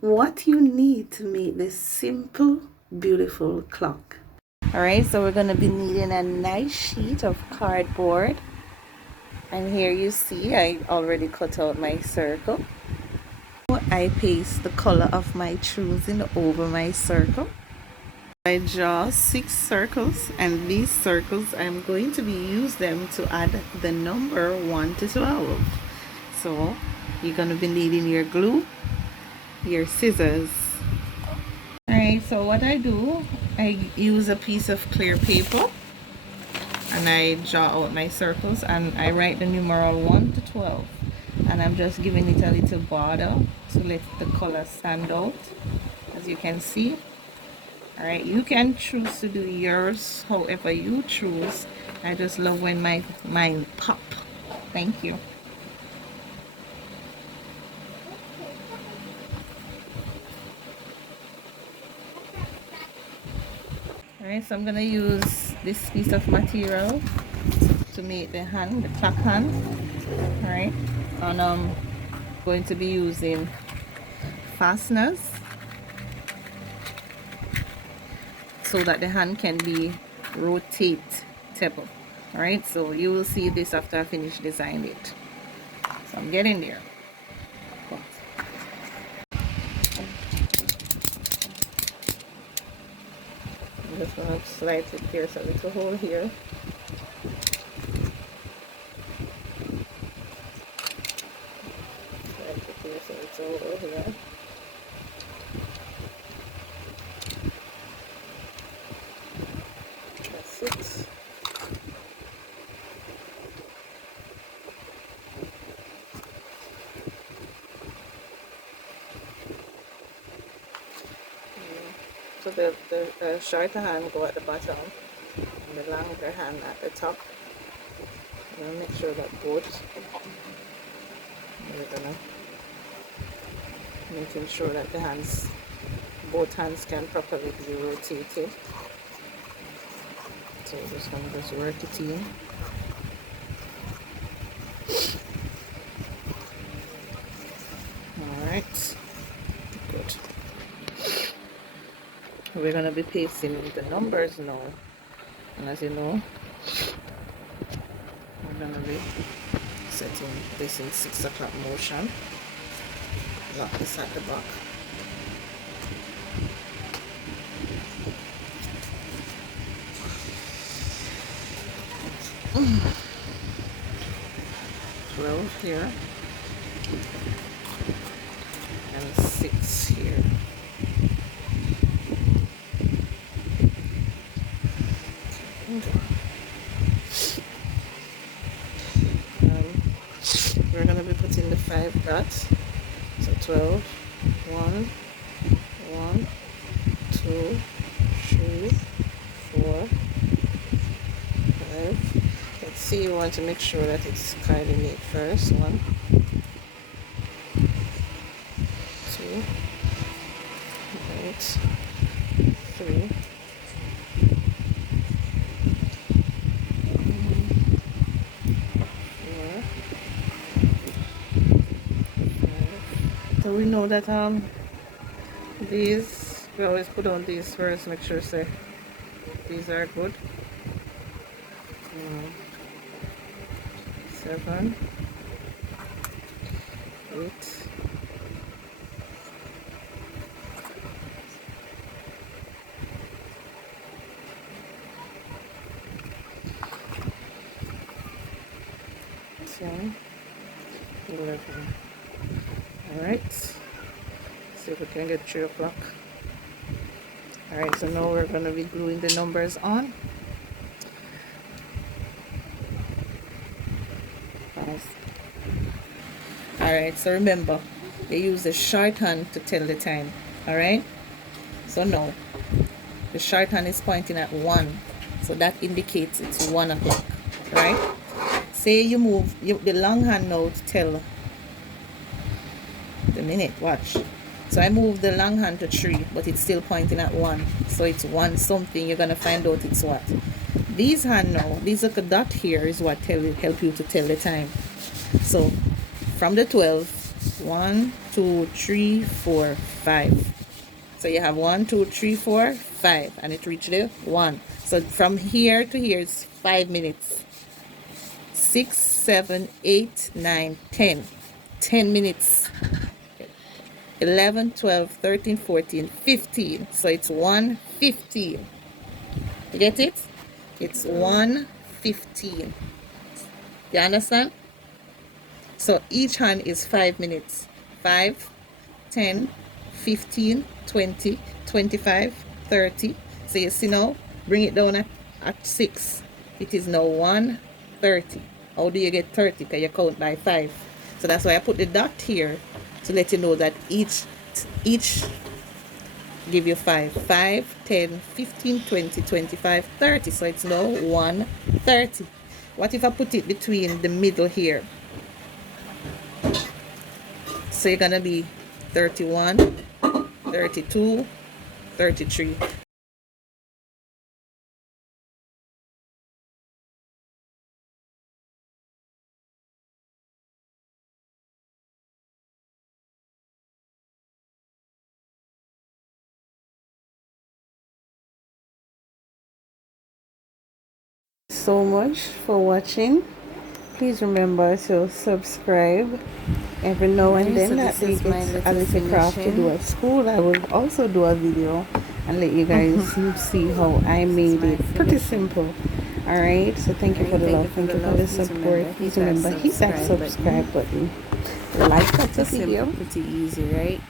what you need to make this simple, beautiful clock. Alright, so we're going to be needing a nice sheet of cardboard. And here you see I already cut out my circle. I paste the color of my choosing over my circle. I draw 6 circles, and these circles I'm going to use them to add the number 1 to 12. So you're going to be needing your glue, your scissors. Alright, so what I do, I use a piece of clear paper and I draw out my circles and I write the numeral 1 to 12, and I'm just giving it a little border to let the color stand out, as you can see. Alright, you can choose to do yours however you choose. I just love when mine pop. Thank you. Alright, so I'm gonna use this piece of material to make the hand, the clock hand. Alright, and I'm going to be using fasteners so that the hand can be rotatable. Alright, so you will see this after I finish designing it. So I'm getting there. I'm just going to slightly pierce a little hole here. Slightly pierce a little hole here. That's it. So the shorter hand go at the bottom and the longer hand at the top. I'm going to make sure that both, making sure that the hands, both hands can properly be rotated. So I'm just going to work it in. Alright, good. We're going to be pasting the numbers now, and as you know, we're going to be setting this in 6 o'clock motion. Lock this at the back. Mm. 12 here and 6 here. We're going to be putting the 5 dots. So 12, 1, 1, 2, 3, 4, 5. Let's see, you want to make sure that it's coordinate first. 1, 2, 8, 3. So we know that these, we always put on these first, make sure say these are good. 7, 8, 10, 11. Alright, see if we can get 3 o'clock. Alright, so now we're going to be gluing the numbers on. Alright, so remember, you use the shorthand to tell the time. Alright, so now the shorthand is pointing at 1, so that indicates it's 1 o'clock. Right, say you move the long hand now to tell the minute. Watch, so I move the long hand to 3, but it's still pointing at 1, so it's 1 something. You're gonna find out it's what. These hand now, these little dot here is what help you to tell the time. So from the 12 1, 2, 3, 4, 5. So you have 1, 2, 3, 4, 5, and it reached the 1. So from here to here is 5 minutes. 6, 7, 8, 9, 10. 10 minutes. 11, 12, 13, 14, 15. So it's 1:15. You get it? It's 1:15. You understand? So each hand is 5 minutes. 5, 10, 15, 20, 25, 30. So you see now, bring it down at 6. It is now 1:30. How do you get 30? Because you count by 5. So that's why I put the dot here to let you know that each give you 5. 5, 10, 15, 20, 25, 30. So it's now 1:30. What if I put it between the middle here? So you're gonna be 31, 32, 33. So much for watching. Please remember to subscribe. Every now and then that we get a little craft to do at school, I will also do a video and let you guys see how I made it. Pretty simple. Alright, so thank you for the love, thank you for the support. Please remember, hit that subscribe button. Like that video. Pretty easy, right?